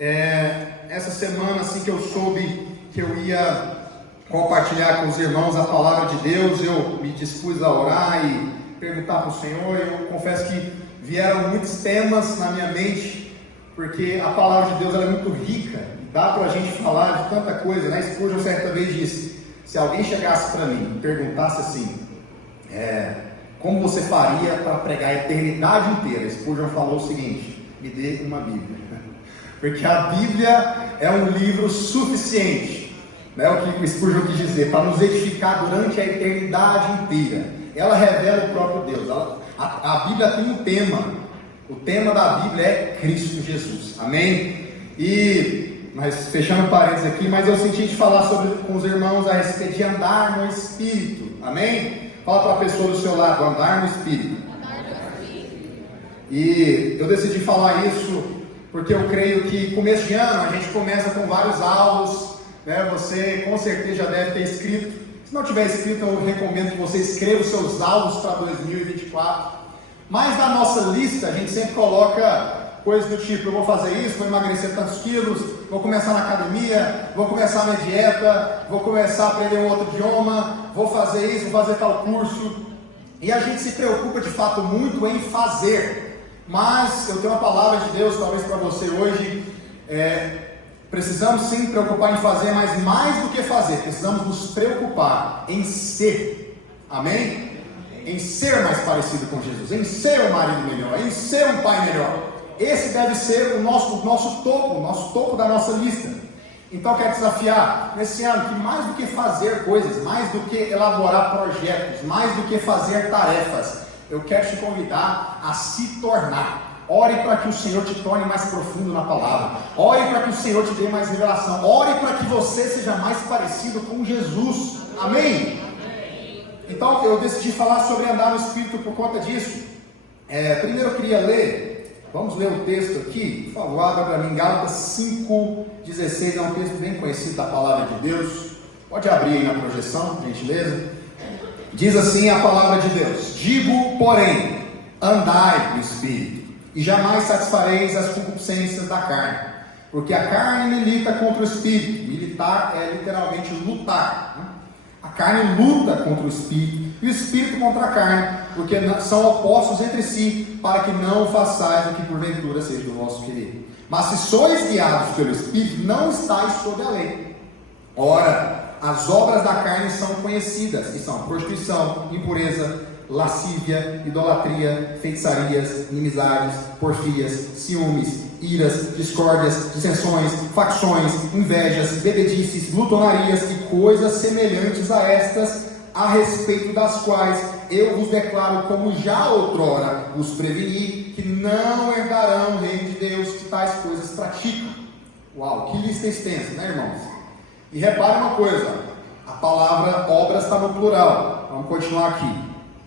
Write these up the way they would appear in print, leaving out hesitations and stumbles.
Essa semana, assim que eu soube que eu ia compartilhar com os irmãos a palavra de Deus, eu me dispus a orar e perguntar para o Senhor. Eu confesso que vieram muitos temas na minha mente, porque a palavra de Deus ela é muito rica, dá para a gente falar de tanta coisa, né? Spurgeon certa vez disse: se alguém chegasse para mim e perguntasse assim, como você faria para pregar a eternidade inteira? Spurgeon falou o seguinte: me dê uma Bíblia. Porque a Bíblia é um livro suficiente, né? O que o Spurgeon quis dizer, para nos edificar durante a eternidade inteira. Ela revela o próprio Deus. A Bíblia tem um tema. O tema da Bíblia é Cristo Jesus. Amém? Mas fechando parênteses aqui, mas eu senti de falar com os irmãos a respeito de andar no Espírito. Amém? Fala para a pessoa do seu lado: andar no Espírito. E eu decidi falar isso porque eu creio que começo de ano a gente começa com vários alvos, né? Você com certeza já deve ter escrito. Se não tiver escrito, eu recomendo que você escreva os seus alvos para 2024. Mas na nossa lista a gente sempre coloca coisas do tipo: eu vou fazer isso, vou emagrecer tantos quilos, vou começar na academia, vou começar na dieta, vou começar a aprender um outro idioma, vou fazer isso, vou fazer tal curso. E a gente se preocupa de fato muito em fazer. Mas eu tenho uma palavra de Deus talvez para você hoje. Precisamos sim preocupar em fazer, mas mais do que fazer, precisamos nos preocupar em ser. Amém? Em ser mais parecido com Jesus, em ser um marido melhor, em ser um pai melhor. Esse deve ser o nosso topo da nossa lista. Então eu quero desafiar nesse ano que mais do que fazer coisas, mais do que elaborar projetos, mais do que fazer tarefas, eu quero te convidar a se tornar. Ore para que o Senhor te torne mais profundo na palavra. Ore para que o Senhor te dê mais revelação. Ore para que você seja mais parecido com Jesus. Amém? Então eu decidi falar sobre andar no Espírito por conta disso. Primeiro eu queria ler, vamos ler o texto aqui, por favor, abra para mim, Gálatas 5,16, é um texto bem conhecido da palavra de Deus. Pode abrir aí na projeção, por gentileza. Diz assim a palavra de Deus: digo, porém, andai no Espírito, e jamais satisfareis as concupiscências da carne, porque a carne milita contra o Espírito. Militar é literalmente lutar, né? A carne luta contra o Espírito, e o Espírito contra a carne, porque são opostos entre si, para que não façais o que porventura seja do vosso querer. Mas se sois guiados pelo Espírito, não estáis sob a lei. Ora, as obras da carne são conhecidas, e são prostituição, impureza, lascívia, idolatria, feitiçarias, inimizades, porfias, ciúmes, iras, discórdias, dissensões, facções, invejas, bebedices, glutonarias e coisas semelhantes a estas, a respeito das quais eu vos declaro, como já outrora vos preveni, que não herdarão o reino de Deus que tais coisas praticam. Uau, que lista extensa, né, irmãos? E repare uma coisa, a palavra obras está no plural. Vamos continuar aqui,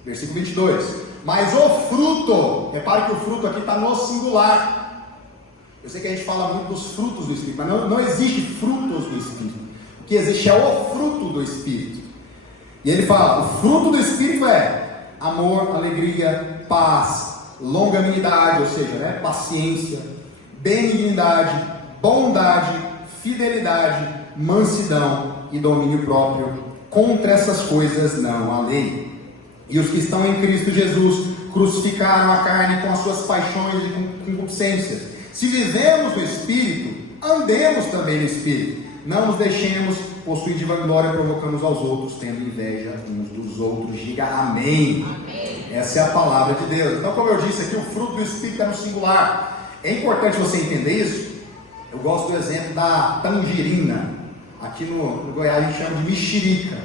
versículo 22. Mas o fruto, repare que o fruto aqui está no singular. Eu sei que a gente fala muito dos frutos do Espírito, mas não existe frutos do Espírito. O que existe é o fruto do Espírito. E ele fala, o fruto do Espírito é amor, alegria, paz, longanimidade, ou seja, paciência, benignidade, bondade, fidelidade, mansidão e domínio próprio. Contra essas coisas não há lei. E os que estão em Cristo Jesus crucificaram a carne com as suas paixões e concupiscências. Se vivemos no Espírito, andemos também no Espírito. Não nos deixemos possuir de vanglória, provocando uns aos outros, tendo inveja uns dos outros. Diga amém. Amém. Essa é a palavra de Deus. Então, como eu disse aqui, o fruto do Espírito é no singular. É importante você entender isso. Eu gosto do exemplo da tangerina. Aqui no Goiás a gente chama de mexerica.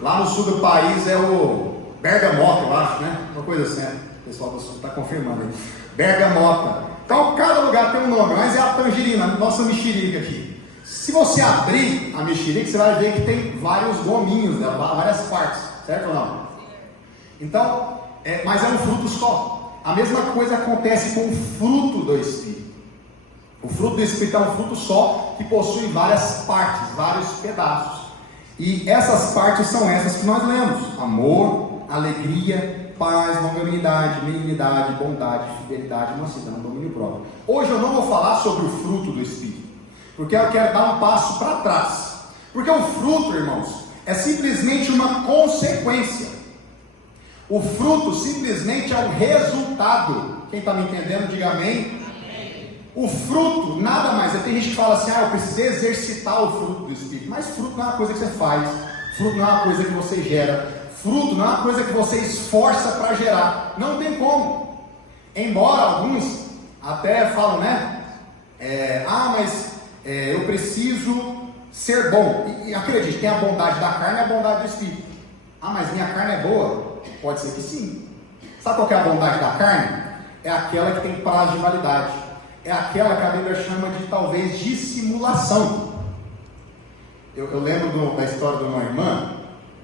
Lá no sul do país é o bergamota, eu acho, né? Uma coisa assim, né? O pessoal do sul está confirmando aí. Bergamota. Então cada lugar tem um nome, mas é a tangerina, a nossa mexerica aqui. Se você abrir a mexerica, você vai ver que tem vários gominhos dela, várias partes, certo ou não? Então, mas é um fruto só. A mesma coisa acontece com o fruto do Espírito. O fruto do Espírito é um fruto só que possui várias partes, vários pedaços. E essas partes são essas que nós lemos: amor, alegria, paz, longanimidade, benignidade, bondade, fidelidade, mansidão, domínio próprio. Hoje eu não vou falar sobre o fruto do Espírito, porque eu quero dar um passo para trás. Porque o fruto, irmãos, é simplesmente uma consequência. O fruto simplesmente é um resultado. Quem está me entendendo, diga amém. O fruto nada mais é. Tem gente que fala assim: eu preciso exercitar o fruto do Espírito. Mas fruto não é uma coisa que você faz, fruto não é uma coisa que você gera, fruto não é uma coisa que você esforça para gerar. Não tem como. Embora alguns até falam, né? Eu preciso ser bom. E acredite, tem a bondade da carne e a bondade do Espírito. Mas minha carne é boa? Pode ser que sim. Sabe qual que é a bondade da carne? É aquela que tem prazo de validade. É aquela que a Bíblia chama de talvez dissimulação. Eu lembro da história de uma irmã,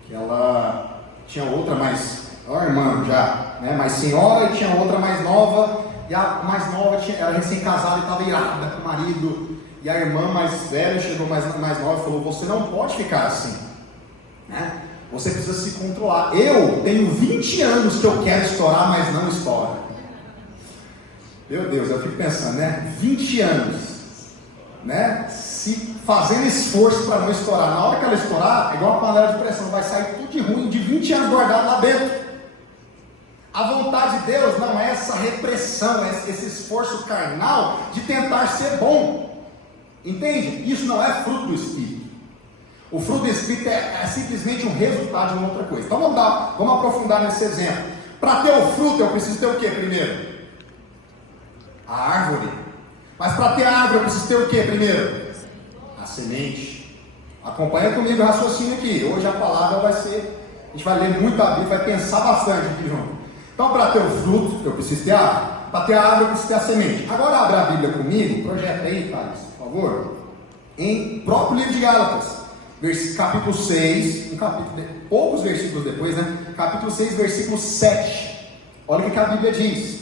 que ela tinha outra uma irmã já, né, mais senhora, e tinha outra mais nova, e a mais nova era recém-casada e estava irada com o marido, e a irmã mais velha chegou mais nova e falou: você não pode ficar assim, né? Você precisa se controlar. Eu tenho 20 anos que eu quero estourar, mas não estoura. Meu Deus, eu fico pensando, né? 20 anos, né? Se fazendo esforço para não estourar. Na hora que ela estourar, é igual uma panela de pressão, vai sair tudo de ruim, de 20 anos guardado lá dentro. A vontade de Deus não é essa repressão, é esse esforço carnal de tentar ser bom. Entende? Isso não é fruto do Espírito. O fruto do Espírito é simplesmente um resultado de uma outra coisa. Então vamos aprofundar nesse exemplo. Para ter o fruto, eu preciso ter o que primeiro? A árvore. Mas para ter a árvore, eu preciso ter o que primeiro? A semente. Acompanha comigo o raciocínio aqui. Hoje a palavra vai ser, a gente vai ler muito a Bíblia, vai pensar bastante aqui junto. Então, para ter o fruto, eu preciso ter a árvore. Para ter a árvore, eu preciso ter a semente. Agora abra a Bíblia comigo, projeta aí, Thales, por favor. Em próprio livro de Gálatas, capítulo 6, poucos versículos depois, né? Capítulo 6, versículo 7. Olha o que a Bíblia diz: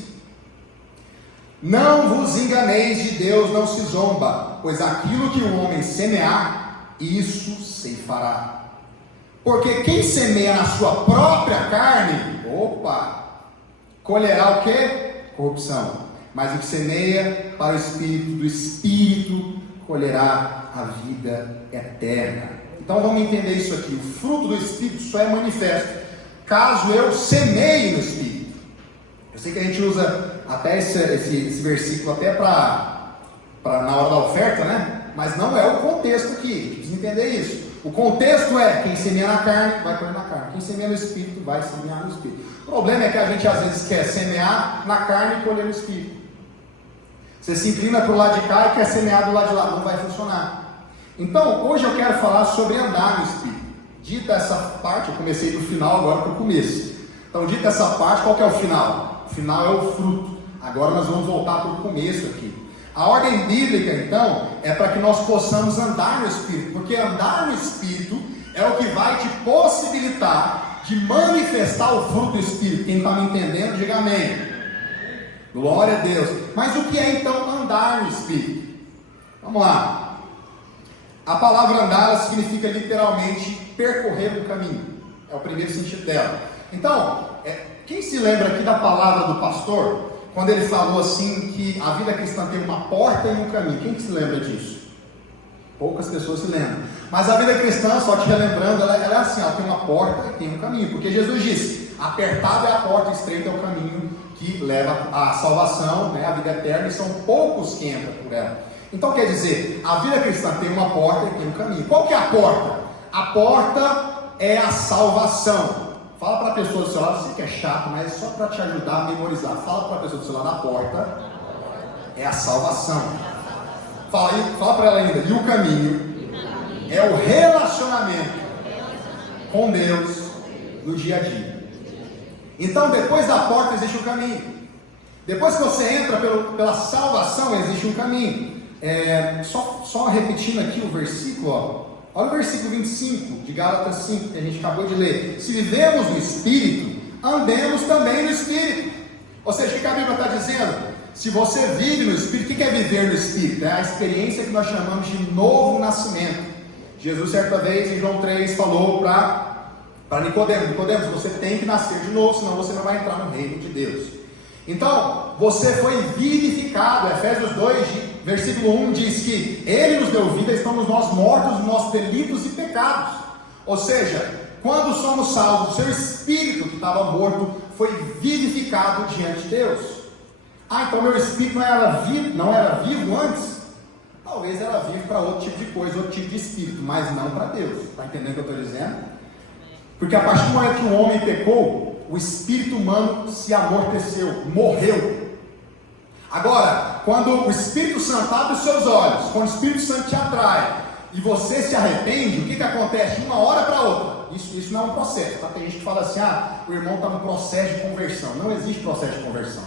não vos enganeis, de Deus não se zomba, pois aquilo que o homem semear, isso ceifará. Porque quem semeia na sua própria carne, colherá o que? Corrupção. Mas o que semeia para o Espírito, do Espírito colherá a vida eterna. Então vamos entender isso aqui. O fruto do Espírito só é manifesto caso eu semeie no Espírito. Eu sei que a gente usa até esse versículo até para na hora da oferta, né? Mas não é o contexto aqui. A gente precisa entender isso. O contexto é: quem semeia na carne vai colher na carne, quem semeia no Espírito vai semear no Espírito. O problema é que a gente às vezes quer semear na carne e colher no Espírito. Você se inclina para o lado de cá e quer semear do lado de lá, não vai funcionar. Então, hoje eu quero falar sobre andar no Espírito. Dita essa parte, eu comecei do final agora para o começo. Então, dita essa parte, qual que é o final? O final é o fruto. Agora nós vamos voltar para o começo aqui. A ordem bíblica, então, é para que nós possamos andar no Espírito, porque andar no Espírito é o que vai te possibilitar de manifestar o fruto do Espírito. Quem está me entendendo, diga amém. Glória a Deus. Mas o que é então andar no Espírito? Vamos lá. A palavra andar significa literalmente percorrer um caminho. É o primeiro sentido dela. Então, quem se lembra aqui da palavra do pastor, quando ele falou assim que a vida cristã tem uma porta e um caminho? Quem que se lembra disso? Poucas pessoas se lembram. Mas a vida cristã, só te relembrando, ela é assim, ela tem uma porta e tem um caminho. Porque Jesus disse: apertada é a porta, estreita é o caminho que leva à salvação, né, a vida eterna, e são poucos que entram por ela. Então quer dizer, a vida cristã tem uma porta e tem um caminho. Qual que é a porta? A porta é a salvação. Fala para a pessoa do seu lado, sei que é chato, mas é só para te ajudar a memorizar. Fala para a pessoa do seu lado: a porta é a salvação. Fala para ela ainda: e o caminho é o relacionamento com Deus no dia a dia. Então depois da porta existe um caminho. Depois que você entra pela salvação, existe um caminho. Só repetindo aqui o versículo, ó. Olha o versículo 25 de Gálatas 5, que a gente acabou de ler. Se vivemos no Espírito, andemos também no Espírito. Ou seja, o que a Bíblia está dizendo? Se você vive no Espírito, o que é viver no Espírito? É a experiência que nós chamamos de novo nascimento. Jesus certa vez em João 3 falou para Para Nicodemos, você tem que nascer de novo, senão você não vai entrar no reino de Deus. Então, você foi vivificado. Efésios 2, versículo 1 diz que Ele nos deu vida, estamos nós mortos nos nossos delitos e pecados. Ou seja, quando somos salvos, o seu espírito que estava morto foi vivificado diante de Deus. Então meu espírito não era vivo antes? Talvez era vivo para outro tipo de coisa, outro tipo de espírito, mas não para Deus. Está entendendo o que eu estou dizendo? Porque a partir do momento que o homem pecou, o espírito humano se amorteceu, morreu. Agora, quando o Espírito Santo abre os seus olhos, quando o Espírito Santo te atrai, e você se arrepende, o que acontece de uma hora para outra? Isso não é um processo, tá? Tem gente que fala assim, o irmão está no processo de conversão. Não existe processo de conversão.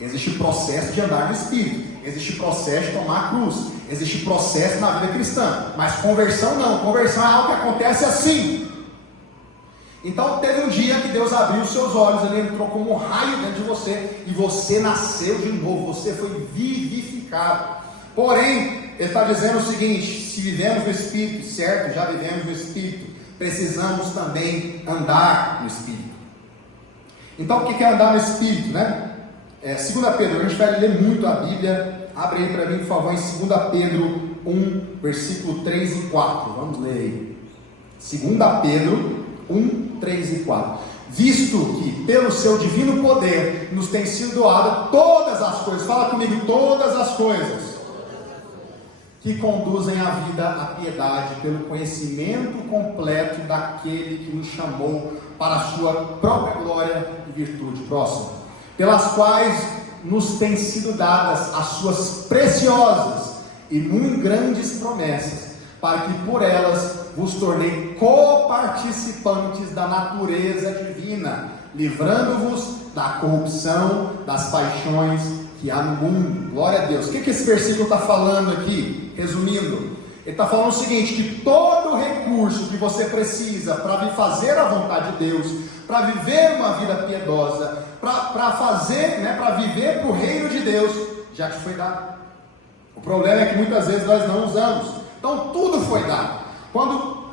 Existe processo de andar no Espírito, existe processo de tomar a cruz, existe processo na vida cristã, mas conversão não. Conversão é algo que acontece assim. Então teve um dia que Deus abriu os seus olhos, Ele entrou como um raio dentro de você, e você nasceu de novo, você foi vivificado. Porém, Ele está dizendo o seguinte: se vivemos no Espírito, certo? Já vivemos no Espírito, precisamos também andar no Espírito. Então o que é andar no Espírito, né? 2 Pedro, a gente vai ler muito a Bíblia. Abre aí para mim, por favor, em 2 Pedro 1, versículo 3 e 4. Vamos ler aí. 2 Pedro 1, 3 e 4. Visto que pelo seu divino poder nos tem sido doada todas as coisas, fala comigo, todas as coisas que conduzem a vida à piedade, pelo conhecimento completo daquele que nos chamou para a sua própria glória e virtude. Próximo. Pelas quais nos têm sido dadas as suas preciosas e muito grandes promessas, para que por elas vos tornei coparticipantes da natureza divina, livrando-vos da corrupção, das paixões que há no mundo. Glória a Deus. O que esse versículo está falando aqui? Resumindo, ele está falando o seguinte: que todo recurso que você precisa para fazer a vontade de Deus, para viver uma vida piedosa, para viver para o reino de Deus, já te foi dado. O problema é que muitas vezes nós não usamos. Então tudo foi dado. Quando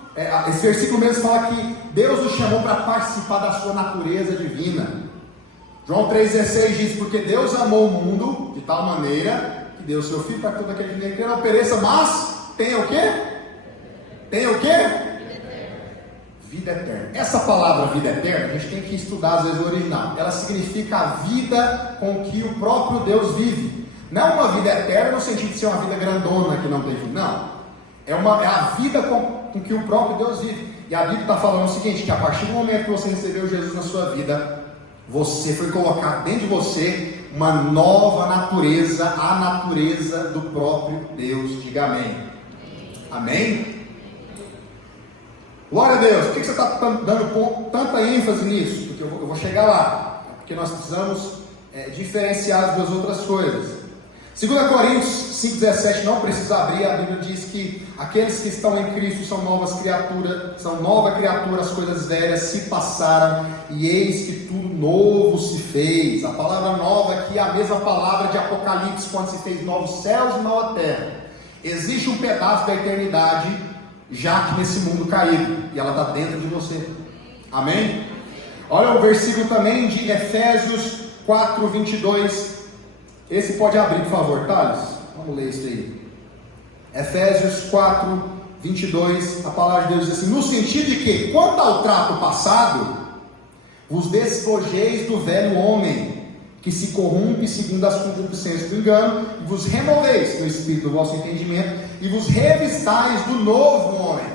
esse versículo mesmo fala que Deus nos chamou para participar da sua natureza divina. João 3,16 diz: porque Deus amou o mundo de tal maneira que deu o seu Filho para que todo aquele que nele crê não pereça, mas tenha o quê? Tenha o quê? Vida eterna. Essa palavra vida eterna, a gente tem que estudar às vezes o original. Ela significa a vida com que o próprio Deus vive. Não é uma vida eterna no sentido de ser uma vida grandona que não tem fim. Não. É a vida com que o próprio Deus vive. E a Bíblia está falando o seguinte: que a partir do momento que você recebeu Jesus na sua vida, você foi colocar dentro de você uma nova natureza, a natureza do próprio Deus. Diga amém. Amém? Glória a Deus. Por que você está dando tanta ênfase nisso? Porque eu vou chegar lá. Porque nós precisamos diferenciar as duas outras coisas. 2 Coríntios 5,17, não precisa abrir. A Bíblia diz que aqueles que estão em Cristo são novas criaturas, são nova criatura, as coisas velhas se passaram, e eis que tudo novo se fez. A palavra nova aqui é a mesma palavra de Apocalipse, quando se fez novos céus e nova terra. Existe um pedaço da eternidade já aqui nesse mundo caído, e ela está dentro de você. Amém? Olha o versículo também de Efésios 4:22. Esse pode abrir, por favor, Thales. Vamos ler isso aí. Efésios 4:22. A palavra de Deus diz assim: no sentido de que, quanto ao trato passado, vos despojeis do velho homem, que se corrompe segundo as concupiscências do engano, e vos removeis no espírito do vosso entendimento, e vos revistais do novo homem.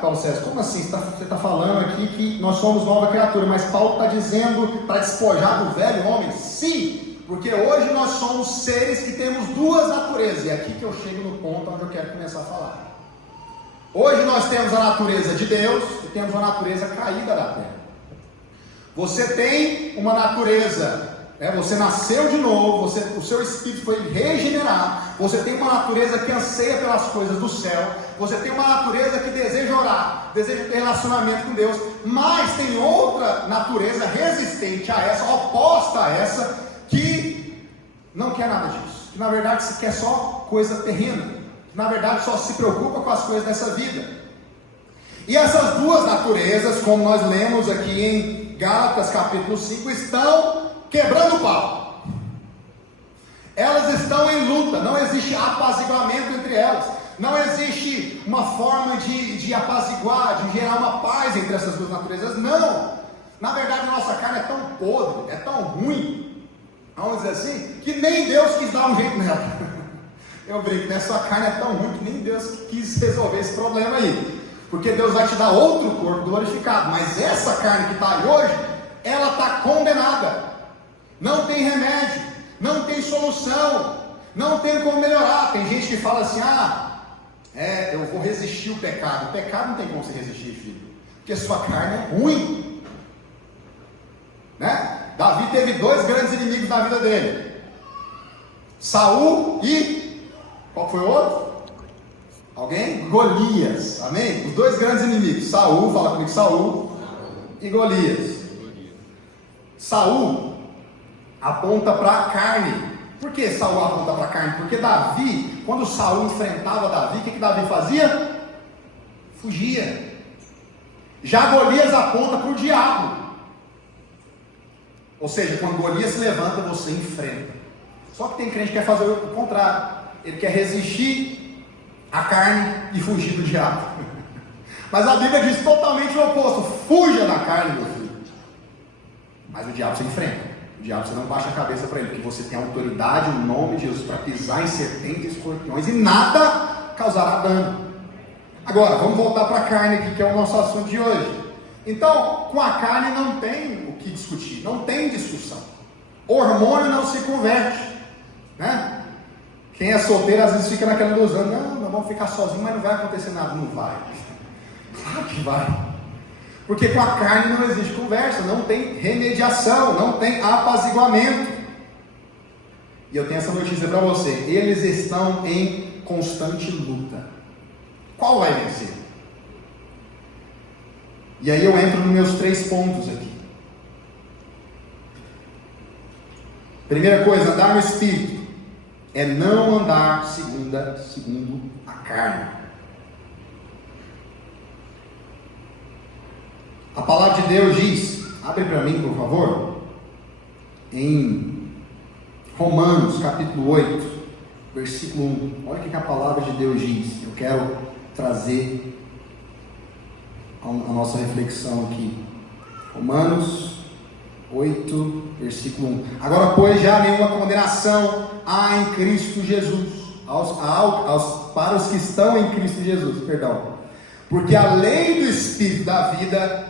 Paulo César, como assim? Você está falando aqui que nós somos nova criatura, mas Paulo está dizendo para despojar do velho homem? Sim, porque hoje nós somos seres que temos duas naturezas, e é aqui que eu chego no ponto onde eu quero começar a falar. Hoje nós temos a natureza de Deus e temos a natureza caída da terra. Você tem uma natureza, você nasceu de novo, o seu espírito foi regenerado, você tem uma natureza que anseia pelas coisas do céu, você tem uma natureza que deseja orar, deseja ter relacionamento com Deus, mas tem outra natureza resistente a essa, oposta a essa, que não quer nada disso, que na verdade se quer só coisa terrena, que na verdade só se preocupa com as coisas dessa vida. E essas duas naturezas, como nós lemos aqui em Gálatas capítulo 5, estão quebrando o pau. Elas estão em luta, não existe apaziguamento entre elas. Não existe uma forma de apaziguar, de gerar uma paz entre essas duas naturezas. Não! Na verdade, a nossa carne é tão podre, é tão ruim, vamos dizer assim, que nem Deus quis dar um jeito nela. Eu brinco, né? Sua carne é tão ruim que nem Deus quis resolver esse problema aí. Porque Deus vai te dar outro corpo glorificado. Mas essa carne que está aí hoje, ela está condenada. Não tem remédio, não tem solução, não tem como melhorar. Tem gente que fala assim, eu vou resistir o pecado. O pecado não tem como você resistir, filho. Porque sua carne é ruim. Né? Davi teve dois grandes inimigos na vida dele. Saul e... qual foi o outro? Alguém? Golias. Amém? Os dois grandes inimigos. Saul, fala comigo, Saul e Golias. Saul aponta para a carne. Por que Saul aponta para a carne? Porque Davi, quando Saul enfrentava Davi, o que Davi fazia? Fugia. Já Golias aponta para o diabo. Ou seja, quando Golias se levanta, você enfrenta. Só que tem crente que quer fazer o contrário. Ele quer resistir a carne e fugir do diabo. Mas a Bíblia diz totalmente o oposto. Fuja da carne, meu filho. Mas o diabo você enfrenta. O diabo você não baixa a cabeça para ele, porque você tem autoridade no nome de Jesus para pisar em serpentes e escorpiões e nada causará dano. Agora, vamos voltar para a carne aqui, que é o nosso assunto de hoje. Então, com a carne não tem o que discutir, não tem discussão. Hormônio não se converte, né? Quem é solteiro às vezes fica naquela ilusão, não vamos ficar sozinho, mas não vai acontecer nada. Não vai. Claro que vai. Porque com a carne não existe conversa, não tem remediação, não tem apaziguamento. E eu tenho essa notícia para você, eles estão em constante luta. Qual vai vencer? E aí eu entro nos meus 3 pontos aqui. Primeira coisa, andar no Espírito é não andar segundo a carne. A palavra de Deus diz, abre para mim por favor, em Romanos capítulo 8, versículo 1. Olha o que a palavra de Deus diz. Eu quero trazer a nossa reflexão aqui. Romanos 8, versículo 1. Agora, pois, já nenhuma condenação há em Cristo Jesus, para os que estão em Cristo Jesus, perdão. Porque a lei do Espírito da vida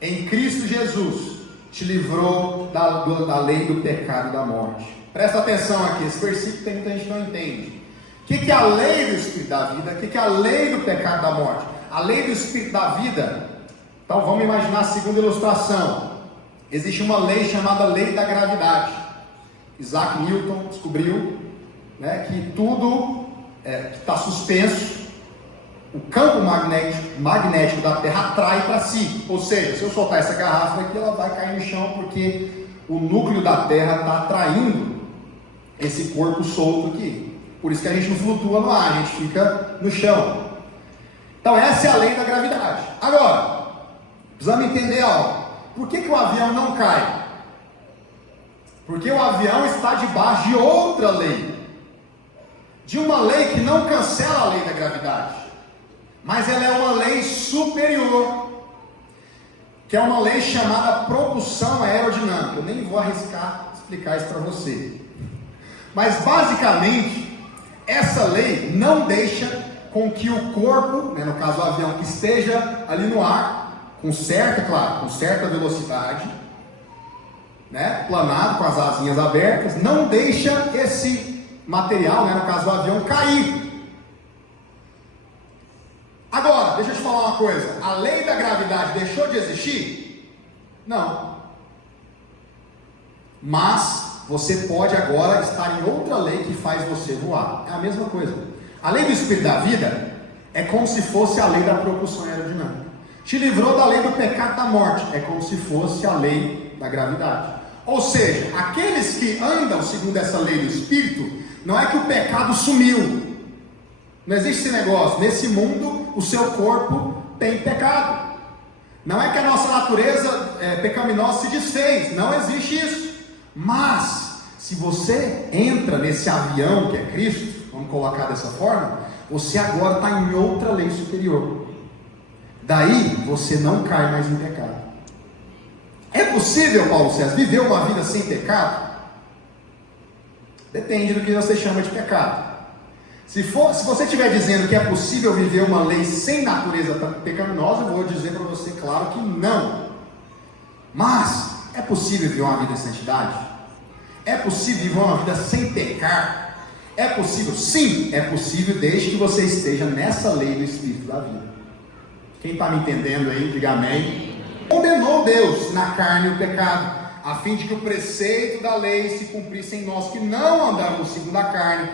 em Cristo Jesus te livrou da lei do pecado e da morte. Presta atenção aqui, esse versículo tem muita gente que não entende. O que é a lei do Espírito da vida? O que é a lei do pecado e da morte? A lei do Espírito da vida, então vamos imaginar a segunda ilustração. Existe uma lei chamada lei da gravidade. Isaac Newton descobriu, né, que tudo que está suspenso, o campo magnético da Terra atrai para si. Ou seja, se eu soltar essa garrafa aqui, ela vai cair no chão, porque o núcleo da Terra está atraindo esse corpo solto aqui. Por isso que a gente não flutua no ar, a gente fica no chão. Então essa é a lei da gravidade. Agora, precisamos entender algo. Por que o avião não cai? Porque o avião está debaixo de outra lei. De uma lei que não cancela a lei da gravidade. Mas ela é uma lei superior. Que é uma lei chamada propulsão aerodinâmica. Eu nem vou arriscar explicar isso para você. Mas basicamente, essa lei não deixa com que o corpo, né, no caso o avião, que esteja ali no ar, com certa velocidade, né, planado, com as asinhas abertas, não deixa esse material, né, no caso o avião, cair. Agora, deixa eu te falar uma coisa, a lei da gravidade deixou de existir? Não. Mas você pode agora estar em outra lei que faz você voar. É a mesma coisa. A lei do Espírito da vida é como se fosse a lei da propulsão aerodinâmica. Te livrou da lei do pecado e da morte. É como se fosse a lei da gravidade. Ou seja, aqueles que andam segundo essa lei do Espírito, não é que o pecado sumiu. Não existe esse negócio. Nesse mundo, o seu corpo tem pecado. Não é que a nossa natureza pecaminosa se desfez, não existe isso. Mas, se você entra nesse avião que é Cristo, vamos colocar dessa forma, você agora está em outra lei superior. Daí, você não cai mais em pecado. É possível, Paulo César, viver uma vida sem pecado? Depende do que você chama de pecado. Se você estiver dizendo que é possível viver uma lei sem natureza pecaminosa, eu vou dizer para você, claro que não. Mas, é possível viver uma vida em santidade? É possível viver uma vida sem pecar? É possível? Sim, é possível, desde que você esteja nessa lei do Espírito da vida. Quem está me entendendo aí, diga amém. Condenou Deus na carne o pecado, a fim de que o preceito da lei se cumprisse em nós, que não andamos segundo a carne,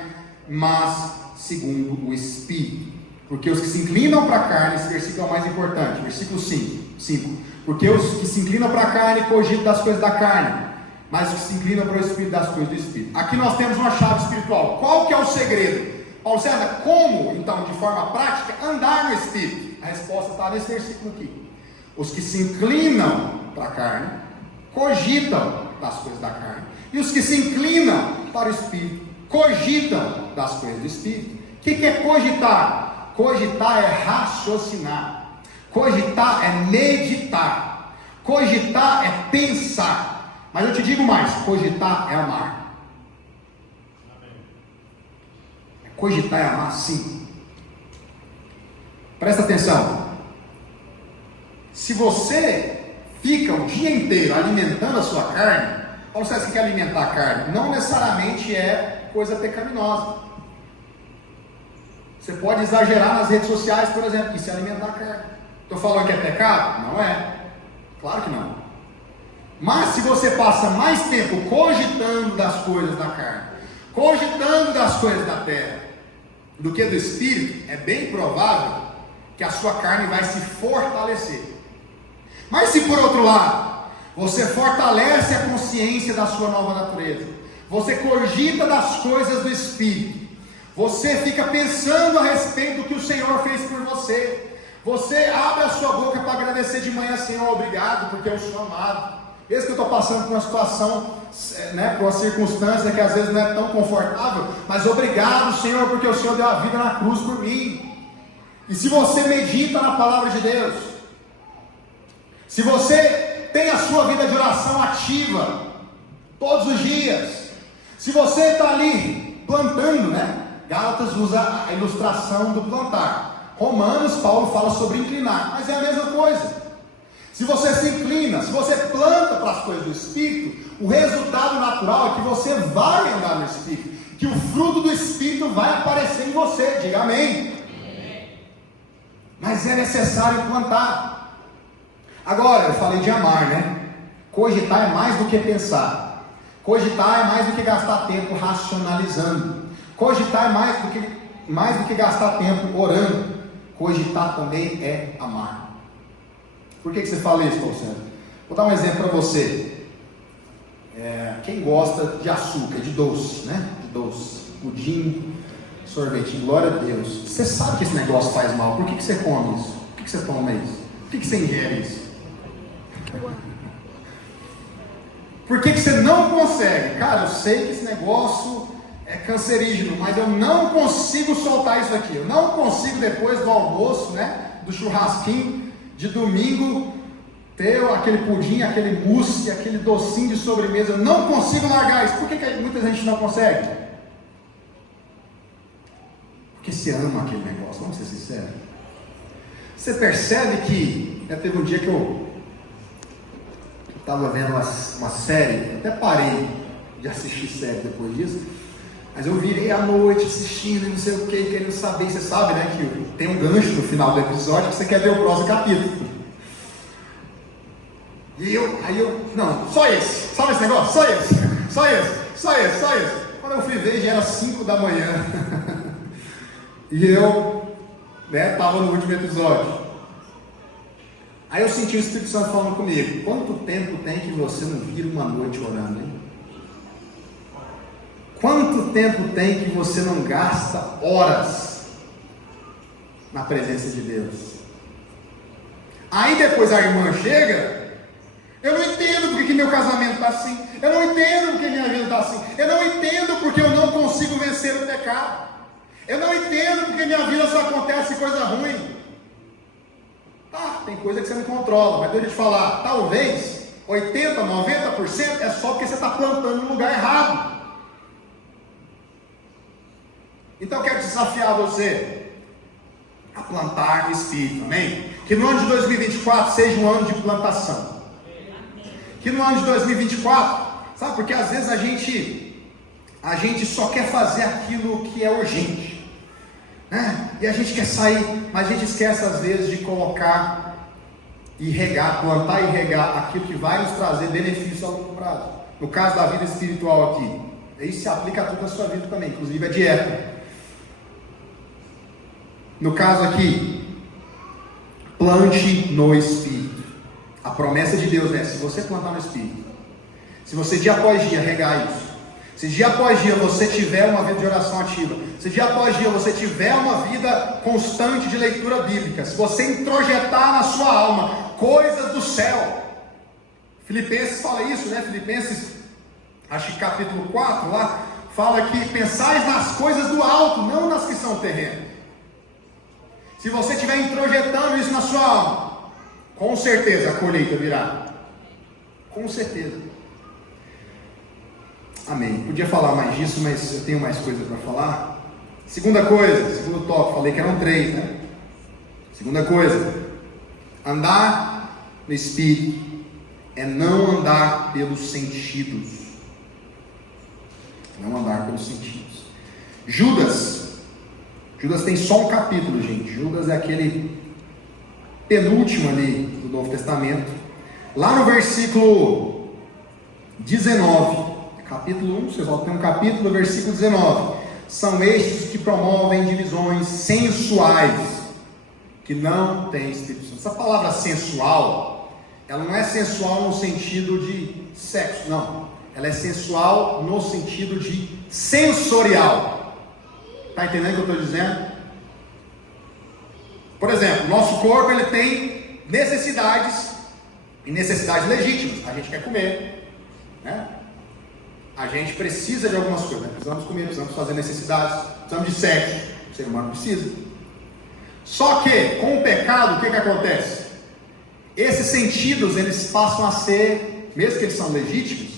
mas segundo o Espírito. Porque os que se inclinam para a carne, esse versículo é o mais importante, versículo 5. Porque os que se inclinam para a carne cogitam das coisas da carne, mas os que se inclinam para o Espírito, das coisas do Espírito. Aqui nós temos uma chave espiritual. Qual que é o segredo? Paulo César, como então, de forma prática, andar no Espírito? A resposta está nesse versículo aqui. Os que se inclinam para a carne cogitam das coisas da carne, e os que se inclinam para o Espírito cogitam das coisas do Espírito. O que é cogitar? Cogitar é raciocinar, cogitar é meditar, cogitar é pensar. Mas eu te digo mais, cogitar é amar. Cogitar é amar, sim. Presta atenção. Se você fica o dia inteiro alimentando a sua carne, ou você quer alimentar a carne, não necessariamente é coisa pecaminosa. Você pode exagerar nas redes sociais, por exemplo, e se alimentar a carne. Estou falando que é pecado? Não é. Claro que não. Mas se você passa mais tempo cogitando das coisas da carne, cogitando das coisas da terra, do que do Espírito, é bem provável que a sua carne vai se fortalecer. Mas se por outro lado, você fortalece a consciência da sua nova natureza, você cogita das coisas do Espírito, você fica pensando a respeito do que o Senhor fez por você, você abre a sua boca para agradecer de manhã, Senhor, obrigado, porque eu sou amado. Mesmo que eu estou passando por uma situação, por uma circunstância que às vezes não é tão confortável, mas obrigado, Senhor, porque o Senhor deu a vida na cruz por mim. E se você medita na palavra de Deus, se você tem a sua vida de oração ativa, todos os dias, se você está ali plantando, Gálatas usa a ilustração do plantar, Romanos, Paulo fala sobre inclinar, mas é a mesma coisa. Se você se inclina, se você planta para as coisas do Espírito, o resultado natural é que você vai andar no Espírito, que o fruto do Espírito vai aparecer em você, diga amém. Mas é necessário plantar. Agora, eu falei de amar, Cogitar é mais do que pensar. Cogitar é mais do que gastar tempo racionalizando. Cogitar é mais do que gastar tempo orando. Cogitar também é amar. Por que você fala isso, Paulo César? Vou dar um exemplo para você. Quem gosta de açúcar, de doce, De doce, pudim, sorvetinho, glória a Deus. Você sabe que esse negócio faz mal. Por que você come isso? Por que você toma isso? Por que você ingere isso? Por que você não consegue? Cara, eu sei que esse negócio é cancerígeno, mas eu não consigo soltar isso aqui. Eu não consigo, depois do almoço, do churrasquinho de domingo, ter aquele pudim, aquele mousse, aquele docinho de sobremesa. Eu não consigo largar isso. Por que muita gente não consegue? Porque você ama aquele negócio, vamos ser sinceros. Você percebe que, teve um dia que eu estava vendo uma série, até parei de assistir série depois disso, mas eu virei à noite assistindo e não sei o que, querendo saber. Você sabe, que tem um gancho no final do episódio que você quer ver o próximo capítulo. Não, só esse, sabe esse negócio? Só esse. Quando eu fui ver, já era 5 da manhã. E eu, estava no último episódio. Aí eu senti o Espírito Santo falando comigo: quanto tempo tem que você não vira uma noite orando, hein? Quanto tempo tem que você não gasta horas na presença de Deus? Aí depois a irmã chega, eu não entendo porque que meu casamento está assim, eu não entendo porque minha vida está assim, eu não entendo porque eu não consigo vencer o pecado, eu não entendo porque minha vida só acontece coisa ruim. Tá, tem coisa que você não controla, mas deixa eu te falar, talvez 80, 90% é só porque você está plantando no lugar errado. Então eu quero desafiar você a plantar no Espírito, amém? Que no ano de 2024 seja um ano de plantação. Que no ano de 2024, sabe, porque às vezes a gente só quer fazer aquilo que é urgente, né? E a gente quer sair, mas a gente esquece às vezes de colocar e regar, plantar e regar aquilo que vai nos trazer benefício a longo prazo. No caso da vida espiritual aqui, isso se aplica a tudo na sua vida também, inclusive a dieta. No caso aqui, plante no Espírito. A promessa de Deus é: se você plantar no Espírito, se você dia após dia regar isso, se dia após dia você tiver uma vida de oração ativa, se dia após dia você tiver uma vida constante de leitura bíblica, se você introjetar na sua alma coisas do céu. Filipenses fala isso, né? Filipenses, acho que capítulo 4 lá, fala que pensais nas coisas do alto, não nas que são terrenas. Se você estiver introjetando isso na sua alma, com certeza a colheita virá. Com certeza. Amém. Podia falar mais disso, mas eu tenho mais coisa para falar. Segunda coisa, segundo tópico, falei que eram 3, né? Segunda coisa, andar no Espírito é não andar pelos sentidos. Não andar pelos sentidos. Judas tem só um capítulo, gente. Judas é aquele penúltimo ali do Novo Testamento. Lá no versículo 19, capítulo 1, vocês vão ter um capítulo, versículo 19. São estes que promovem divisões sensuais, que não têm Espírito Santo. Essa palavra sensual, ela não é sensual no sentido de sexo, não. Ela é sensual no sentido de sensorial. Está entendendo o que eu estou dizendo? Por exemplo, nosso corpo ele tem necessidades, e necessidades legítimas. A gente quer comer, né? A gente precisa de algumas coisas, né? Precisamos comer, precisamos fazer necessidades, precisamos de sexo, o ser humano precisa. Só que, com o pecado, o que acontece? Esses sentidos, eles passam a ser, mesmo que eles são legítimos,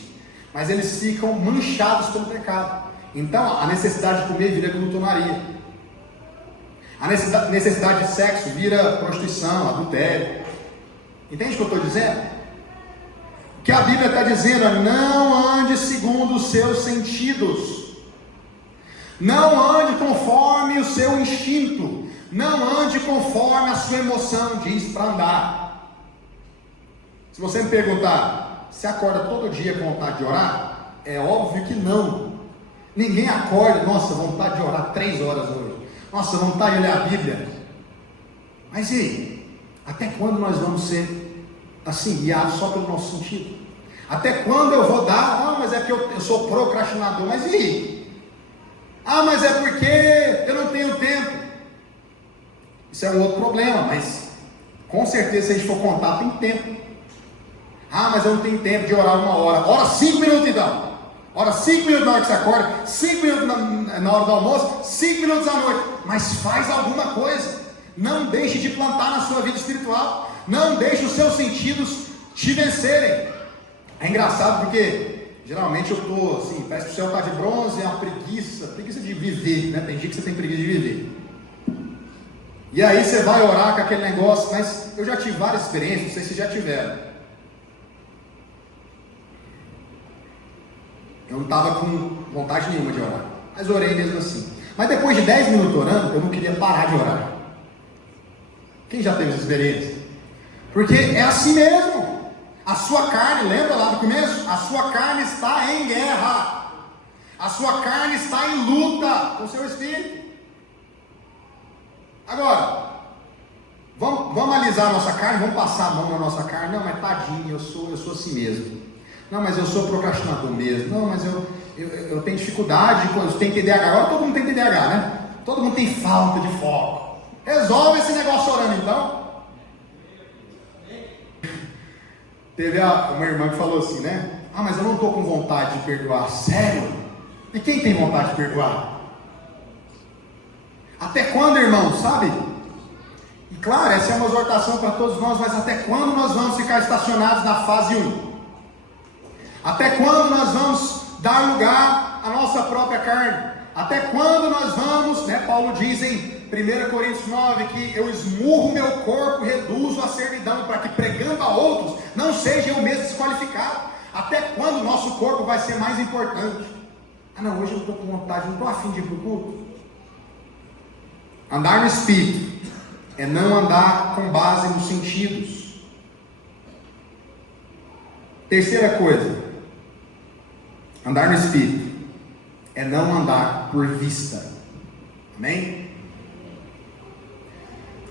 mas eles ficam manchados pelo pecado. Então, a necessidade de comer vira glutonaria. A necessidade de sexo vira prostituição, adultério. Entende o que eu estou dizendo? O que a Bíblia está dizendo é: não ande segundo os seus sentidos. Não ande conforme o seu instinto. Não ande conforme a sua emoção diz para andar. Se você me perguntar, você acorda todo dia com vontade de orar? É óbvio que não. Ninguém acorda, nossa, vontade de orar 3 horas hoje. Nossa, vontade de ler a Bíblia. Mas e aí? Até quando nós vamos ser assim, guiados só pelo nosso sentido? Até quando eu vou dar? Não, mas é porque eu sou procrastinador. Mas e aí? Ah, mas é porque eu não tenho tempo. Isso é um outro problema, mas com certeza se a gente for contar, tem tempo. Ah, mas eu não tenho tempo de orar 1 hora. Ora 5 minutos então. Ora 5 minutos na hora que você acorda, 5 minutos na hora do almoço, 5 minutos à noite. Mas faz alguma coisa. Não deixe de plantar na sua vida espiritual. Não deixe os seus sentidos te vencerem. É engraçado porque geralmente eu estou assim, parece que o céu está de bronze, é uma preguiça de viver, né? Tem dia que você tem preguiça de viver. E aí você vai orar com aquele negócio, mas eu já tive várias experiências, não sei se já tiveram. Eu não estava com vontade nenhuma de orar, mas orei mesmo assim. Mas depois de 10 minutos orando, eu não queria parar de orar. Quem já teve essa experiência? Porque é assim mesmo. A sua carne, lembra lá do começo? A sua carne está em guerra. A sua carne está em luta com o seu espírito. Agora, vamos analisar a nossa carne, vamos passar a mão na nossa carne. Não, mas tadinho, eu sou assim mesmo. Não, mas eu sou procrastinador mesmo. Não, mas eu tenho dificuldade, eu tenho TDAH. Agora todo mundo tem TDAH, né? Todo mundo tem falta de foco. Resolve esse negócio orando então. Teve uma irmã que falou assim, né? Ah, mas eu não estou com vontade de perdoar. Sério? E quem tem vontade de perdoar? Até quando, irmão, sabe? E claro, essa é uma exortação para todos nós, mas até quando nós vamos ficar estacionados na fase 1? Até quando nós vamos dar lugar à nossa própria carne? Até quando nós vamos, né? Paulo diz em 1 Coríntios 9 que eu esmurro meu corpo, reduzo a servidão, para que pregando a outros não seja eu mesmo desqualificado. Até quando o nosso corpo vai ser mais importante? Ah não, hoje eu estou com vontade, não estou afim de ir para o culto. Andar no Espírito é não andar com base nos sentidos. Terceira coisa, andar no Espírito é não andar por vista. Amém?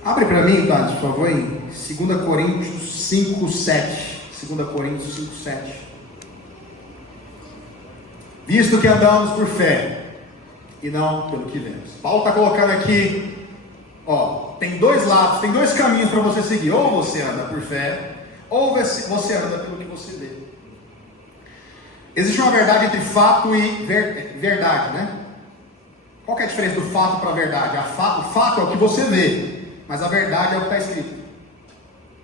Abre para mim, Tati, por favor, em 2 Coríntios 5, 7. 2 Coríntios 5, 7. Visto que andamos por fé e não pelo que vemos. Paulo está colocando aqui, ó, tem dois lados, tem dois caminhos para você seguir. Ou você anda por fé, ou você anda pelo que você vê. Existe uma verdade entre fato e verdade, né? Qual que é a diferença do fato para a verdade? O fato é o que você vê, mas a verdade é o que está escrito.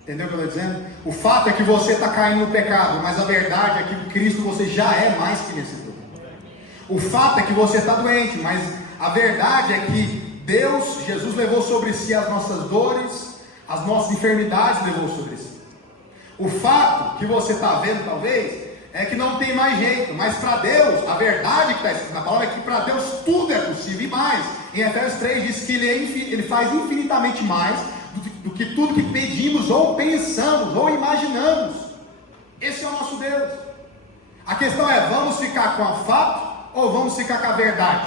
Entendeu o que eu estou dizendo? O fato é que você está caindo no pecado, mas a verdade é que em Cristo você já é mais que vencedor. O fato é que você está doente, mas a verdade é que Deus, Jesus levou sobre si as nossas dores, as nossas enfermidades levou sobre si. O fato que você está vendo talvez é que não tem mais jeito, mas para Deus, a verdade que está escrita na palavra é que para Deus tudo é possível e mais. Em Efésios 3 diz que Ele faz infinitamente mais do que tudo que pedimos ou pensamos ou imaginamos. Esse é o nosso Deus. A questão é, vamos ficar com o fato ou vamos ficar com a verdade?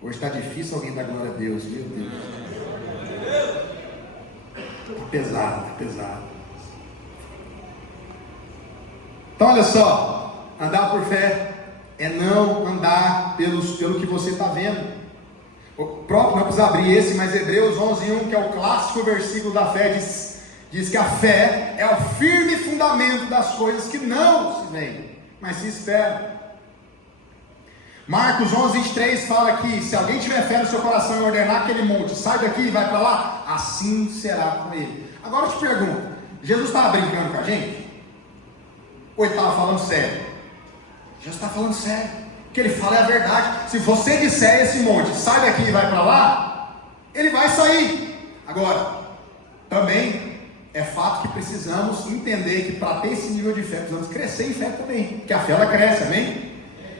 Hoje está difícil alguém dar glória a Deus, meu Deus. Está pesado, está pesado. Então olha só, andar por fé é não andar pelo que você está vendo. O próprio, não precisa abrir esse, mas Hebreus 11:1, que é o clássico versículo da fé, diz que a fé é o firme fundamento das coisas que não se veem, mas se esperam. Marcos 11:23 fala que se alguém tiver fé no seu coração e ordenar aquele monte, sai daqui e vai para lá, assim será com ele. Agora eu te pergunto, Jesus estava brincando com a gente? Ou ele estava falando sério? Jesus está falando sério. O que ele fala é a verdade. Se você disser esse monte, sai daqui e vai para lá, ele vai sair. Agora, também é fato que precisamos entender que para ter esse nível de fé, precisamos crescer em fé também. Porque a fé ela cresce, amém?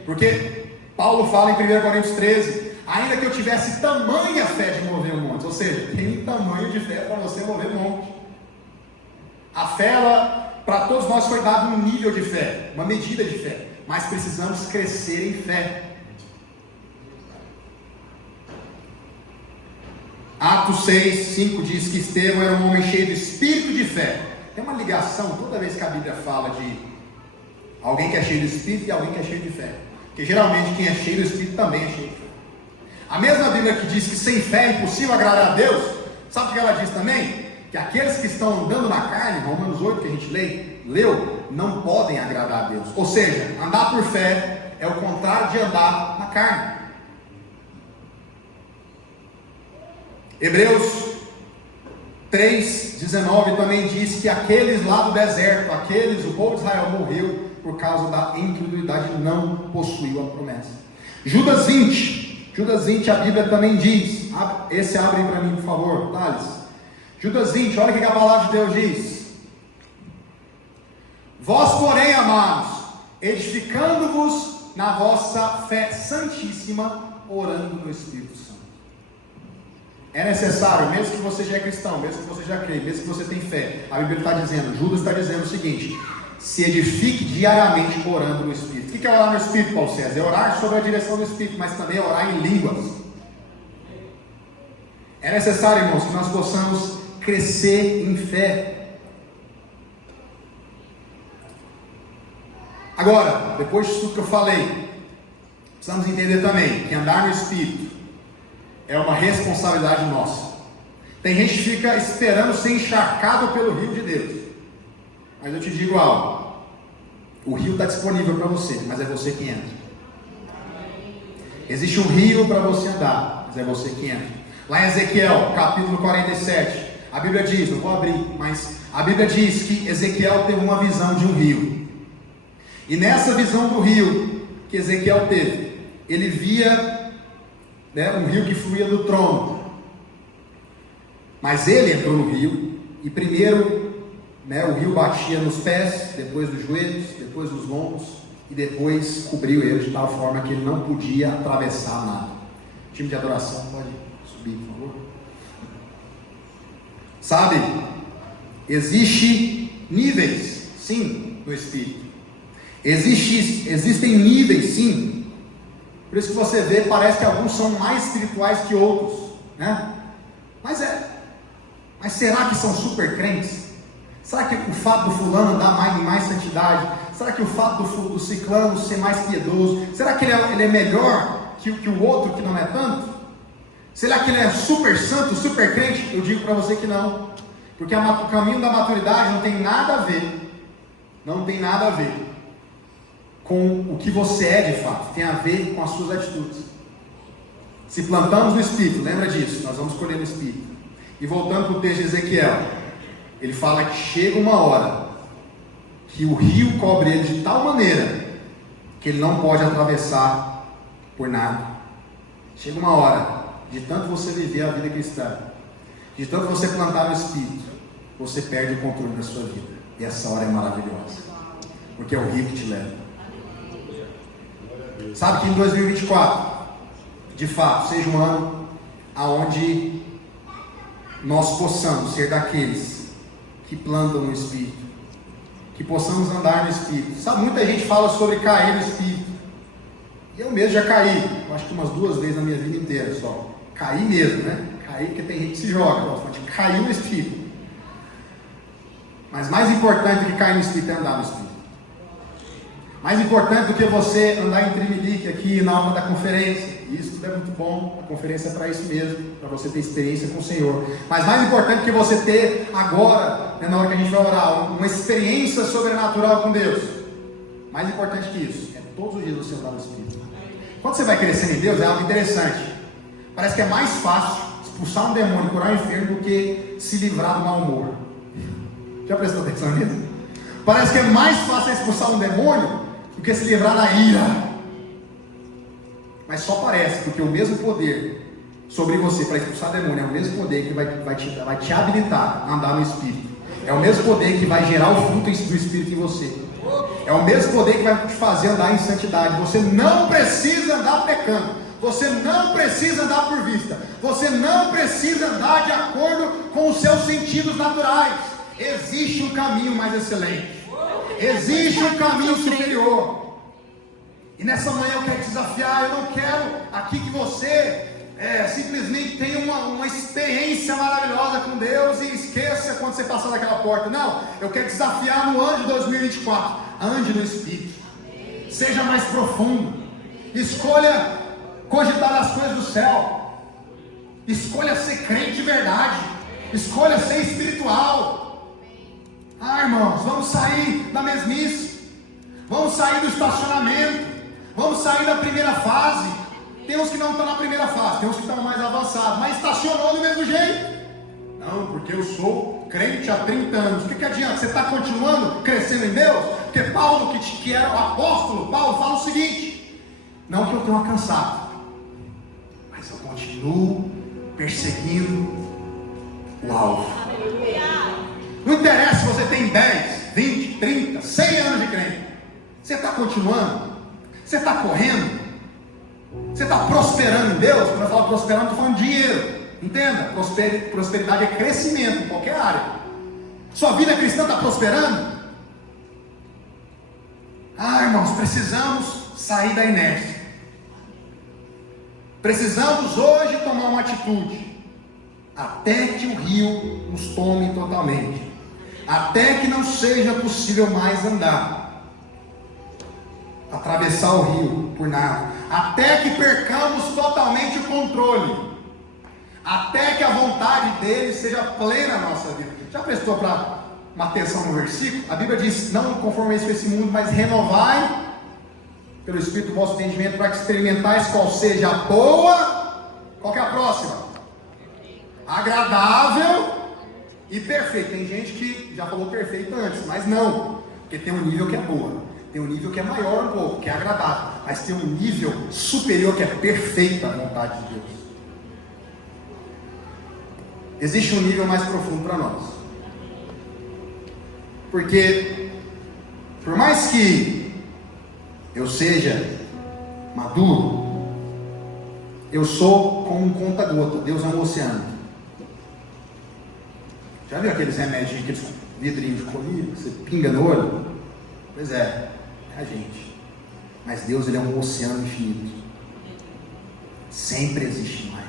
Porque Paulo fala em 1 Coríntios 13, ainda que eu tivesse tamanha fé de mover um monte, ou seja, tem um tamanho de fé para você mover um monte. A fé, para todos nós foi dado um nível de fé, uma medida de fé, mas precisamos crescer em fé. Atos 6:5 diz que Estevão era um homem cheio de espírito de fé. Tem uma ligação toda vez que a Bíblia fala de alguém que é cheio de espírito e alguém que é cheio de fé, porque geralmente quem é cheio do espírito também é cheio de fé. A mesma Bíblia que diz que sem fé é impossível agradar a Deus, sabe o que ela diz também? Que aqueles que estão andando na carne, Romanos 8 que a gente leu, não podem agradar a Deus. Ou seja, andar por fé é o contrário de andar na carne. Hebreus 3:19 também diz que aqueles lá do deserto, o povo de Israel morreu por causa da incredulidade, e não possuiu a promessa. Judas 20 a Bíblia também diz, esse abre para mim por favor, Thales. Judas 20, olha o que a palavra de Deus diz. Vós porém, amados, edificando-vos na vossa fé santíssima, orando no Espírito Santo. É necessário, mesmo que você já é cristão, mesmo que você já crê, mesmo que você tem fé, a Bíblia está dizendo, Judas está dizendo o seguinte: se edifique diariamente orando no Espírito. O que é orar no Espírito, Paulo César? É orar sobre a direção do Espírito, mas também é orar em línguas. É necessário, irmãos, que nós possamos crescer em fé. Agora, depois de tudo que eu falei, precisamos entender também que andar no Espírito é uma responsabilidade nossa. Tem gente que fica esperando ser encharcado pelo rio de Deus. Mas eu te digo algo: o rio está disponível para você, mas é você que entra. Existe um rio para você andar, mas é você que entra. Lá em Ezequiel, capítulo 47, a Bíblia diz, não vou abrir, mas a Bíblia diz que Ezequiel teve uma visão de um rio. E nessa visão do rio que Ezequiel teve, ele via, um rio que fluía do trono. Mas ele entrou no rio e primeiro, o rio batia nos pés, depois dos joelhos, depois dos lombos e depois cobriu ele de tal forma que ele não podia atravessar nada. Time de adoração pode subir, por favor. Sabe, existe níveis, sim, no Espírito. Existem níveis, sim. Por isso que você vê, parece que alguns são mais espirituais que outros, né? Mas será que são super crentes? Será que o fato do fulano andar em mais santidade? Será que o fato do ciclano ser mais piedoso? Será que ele é melhor que o outro que não é tanto? Será que ele é super santo, super crente? Eu digo para você que não. Porque o caminho da maturidade não tem nada a ver. Não tem nada a ver com o que você é de fato. Tem a ver com as suas atitudes. Se plantamos no Espírito, lembra disso, nós vamos colher no Espírito. E voltando para o texto de Ezequiel, ele fala que chega uma hora que o rio cobre ele de tal maneira que ele não pode atravessar por nada. Chega uma hora, de tanto você viver a vida cristã, de tanto você plantar no Espírito, você perde o controle da sua vida. E essa hora é maravilhosa, porque é o rio que te leva. Sabe que em 2024, de fato, seja um ano onde nós possamos ser daqueles que plantam no Espírito, que possamos andar no Espírito. Sabe, muita gente fala sobre cair no Espírito. Eu mesmo já caí, eu acho que umas 2 vezes na minha vida inteira só. Caí mesmo, né? Caí porque tem gente que se joga, de cair no Espírito. Mas mais importante do que cair no Espírito é andar no Espírito. Mais importante do que você andar em Trimilique aqui na aula da conferência. Isso tudo é muito bom, a conferência é para isso mesmo, para você ter experiência com o Senhor. Mas mais importante do que você ter agora, na hora que a gente vai orar, uma experiência sobrenatural com Deus. Mais importante que isso, é todos os dias você andar no Espírito. Quando você vai crescendo em Deus, é algo interessante. Parece que é mais fácil expulsar um demônio e curar um enfermo do que se livrar do mau humor. Já prestou atenção nisso? Parece que é mais fácil expulsar um demônio do que se livrar da ira. Mas só parece, porque o mesmo poder sobre você para expulsar demônio é o mesmo poder que vai te habilitar a andar no Espírito. É o mesmo poder que vai gerar o fruto do Espírito em você. É o mesmo poder que vai te fazer andar em santidade. Você não precisa andar pecando. Você não precisa andar por vista. Você não precisa andar de acordo com os seus sentidos naturais. Existe um caminho mais excelente. Existe um caminho superior. E nessa manhã eu quero te desafiar. Eu não quero aqui que você simplesmente tenha uma experiência maravilhosa com Deus e esqueça quando você passar daquela porta. Não, eu quero te desafiar no ano de 2024. Ande no Espírito. Seja mais profundo. Escolha cogitar as coisas do céu. Escolha ser crente de verdade. Escolha ser espiritual. Irmãos, vamos sair da mesmice. Vamos sair do estacionamento. Vamos sair da primeira fase. Tem uns que não estão na primeira fase, tem uns que estão mais avançados, mas estacionou do mesmo jeito. Não, porque eu sou crente há 30 anos. O que adianta? Você está continuando crescendo em Deus? Porque Paulo, que era o apóstolo, Paulo fala o seguinte: não que eu tenha alcançado, mas eu continuo perseguindo o alvo. Não interessa se você tem 10, 20, 30, 100 anos de crente. Você está continuando? Você está correndo? Você está prosperando em Deus? Quando eu falo prosperando, eu estou falando de dinheiro. Entenda, prosperidade é crescimento em qualquer área. Sua vida cristã está prosperando? Irmãos, precisamos sair da inércia. Precisamos hoje tomar uma atitude, até que o rio nos tome totalmente, até que não seja possível mais andar, atravessar o rio por nada, até que percamos totalmente o controle, até que a vontade dele seja plena na nossa vida. Já prestou para uma atenção no versículo, a Bíblia diz: não conformeis com esse mundo, mas renovai pelo Espírito do vosso entendimento, para que experimentais qual seja a boa. Qual que é a próxima? Agradável e perfeito. Tem gente que já falou perfeito antes, mas não, porque tem um nível que é boa, tem um nível que é maior um pouco, que é agradável, mas tem um nível superior que é perfeita a vontade de Deus. Existe um nível mais profundo para nós, porque por mais que eu seja maduro, eu sou como um conta-gota. Deus é um oceano. Já viu aqueles remédios, aqueles vidrinhos de colírio que você pinga no olho? Pois é a gente. Mas Deus, ele é um oceano infinito. Sempre existe mais.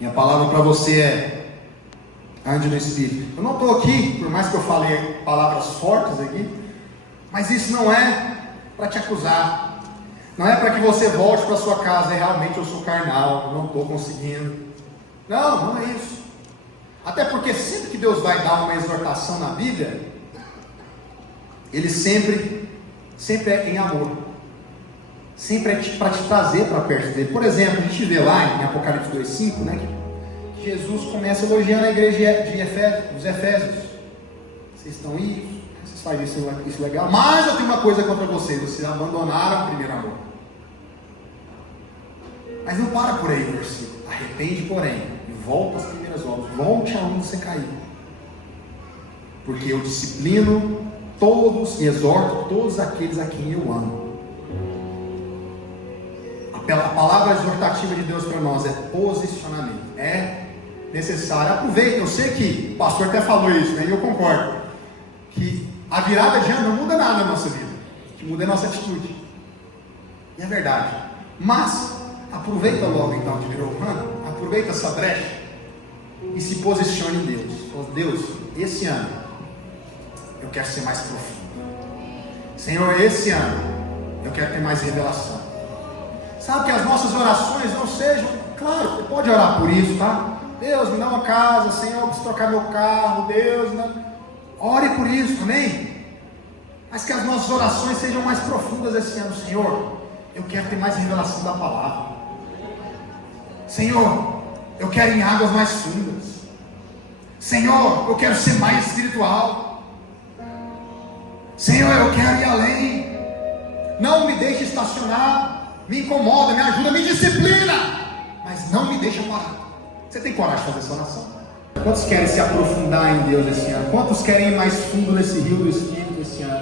Minha palavra para você é: ande no Espírito. Eu não estou aqui, por mais que eu falei palavras fortes aqui, mas isso não é para te acusar. Não é para que você volte para sua casa e realmente eu sou carnal, eu não estou conseguindo. Não é isso. Até porque sempre que Deus vai dar uma exortação na Bíblia, Ele sempre é em amor. Sempre é para te trazer para perto dele. Por exemplo, a gente vê lá em Apocalipse 2,5, né, que Jesus começa elogiando a igreja dos Efésios. Vocês estão aí, vocês fazem isso legal, mas eu tenho uma coisa contra vocês abandonaram o primeiro amor. Mas não para por aí, versículo. Arrepende, porém, e volta às primeiras obras. Volte aonde você caiu. Porque eu disciplino todos e exorto todos aqueles a quem eu amo. A palavra exortativa de Deus para nós é posicionamento. É necessário. Aproveita, eu sei que o pastor até falou isso, né? E eu concordo. Que a virada de ano não muda nada na nossa vida. O que muda é a nossa atitude. E é verdade. Mas aproveita logo então de virou o ano. Aproveita essa brecha e se posicione em Deus. Deus, esse ano eu quero ser mais profundo. Senhor, esse ano eu quero ter mais revelação. Sabe, que as nossas orações não sejam, claro, você pode orar por isso, tá? Deus, me dá uma casa, Senhor, eu preciso trocar meu carro, Deus, né? Ore por isso, amém? Mas que as nossas orações sejam mais profundas esse ano. Senhor, eu quero ter mais revelação da palavra. Senhor, eu quero ir em águas mais fundas. Senhor, eu quero ser mais espiritual. Senhor, eu quero ir além. Não me deixe estacionar. Me incomoda, me ajuda, me disciplina, mas não me deixa parar. Você tem coragem de fazer essa oração? Quantos querem se aprofundar em Deus esse ano? Quantos querem ir mais fundo nesse rio do Espírito esse ano?